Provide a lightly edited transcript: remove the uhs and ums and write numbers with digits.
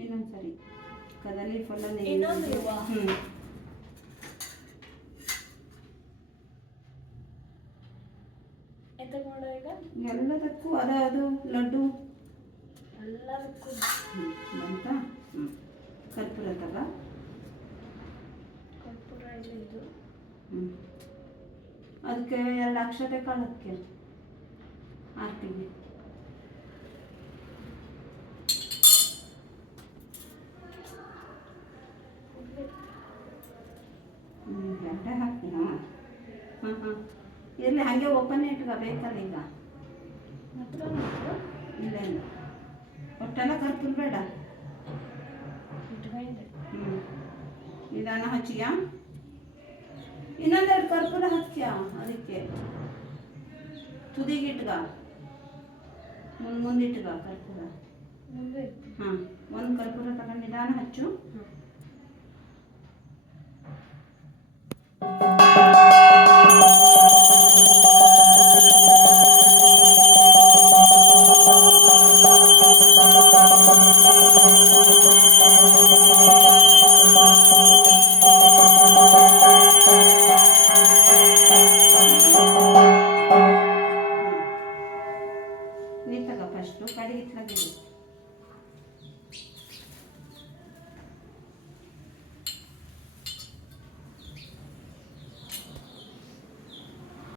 ಇನ್ನೊಂದ್ಸರಿ ಕದಲಿ ಫಲ ಇನ್ನೊಂದು ಇವ ಎಂತ ಮಾಡೋ ಈಗ ಎಲ್ಲದಕ್ಕೂ ಅದು ಲಡ್ಡು ಎಲ್ಲದಕ್ಕೂ ಬಂತ ಕರ್ಪೂರ ತಗ ಕರ್ಪೂರ ಇಲ್ಲ ಇದು ಅದಕ್ಕೆ 2 ಅಕ್ಷತೆ ಕಾಳಕ್ಕೆ ಆರ್ತಿಗೆ ಗಂಟೆ ಹಾಕ್ತೀನ ಹಾಂ ಇರಲಿ ಹಾಗೆ ಓಪನ್ ಇಟ್ಕ ಬೇಕಲ್ಲ ಈಗ ಇಲ್ಲ ಇಲ್ಲ ಒಟ್ಟೆಲ್ಲ ಕರ್ಪೂರ ಬೇಡ ನಿಧಾನ ಹಚ್ಚಿಯ ಇನ್ನೊಂದೆರಡು ಕರ್ಪೂರ ಹಚ್ಚಿಯ ಅದಕ್ಕೆ ತುದಿಗಿಟ್ಗ ಮುಂದಿಟ್ಗ ಕರ್ಪೂರ ಹಾಂ ಒಂದು ಕರ್ಪೂರ ತಗೊಂಡು ನಿಧಾನ ಹಚ್ಚು ನೀ ತಗ ಫಸ್ಟು ಕಡೆಗೆ ಇಟ್ಲಾಗಿರಿ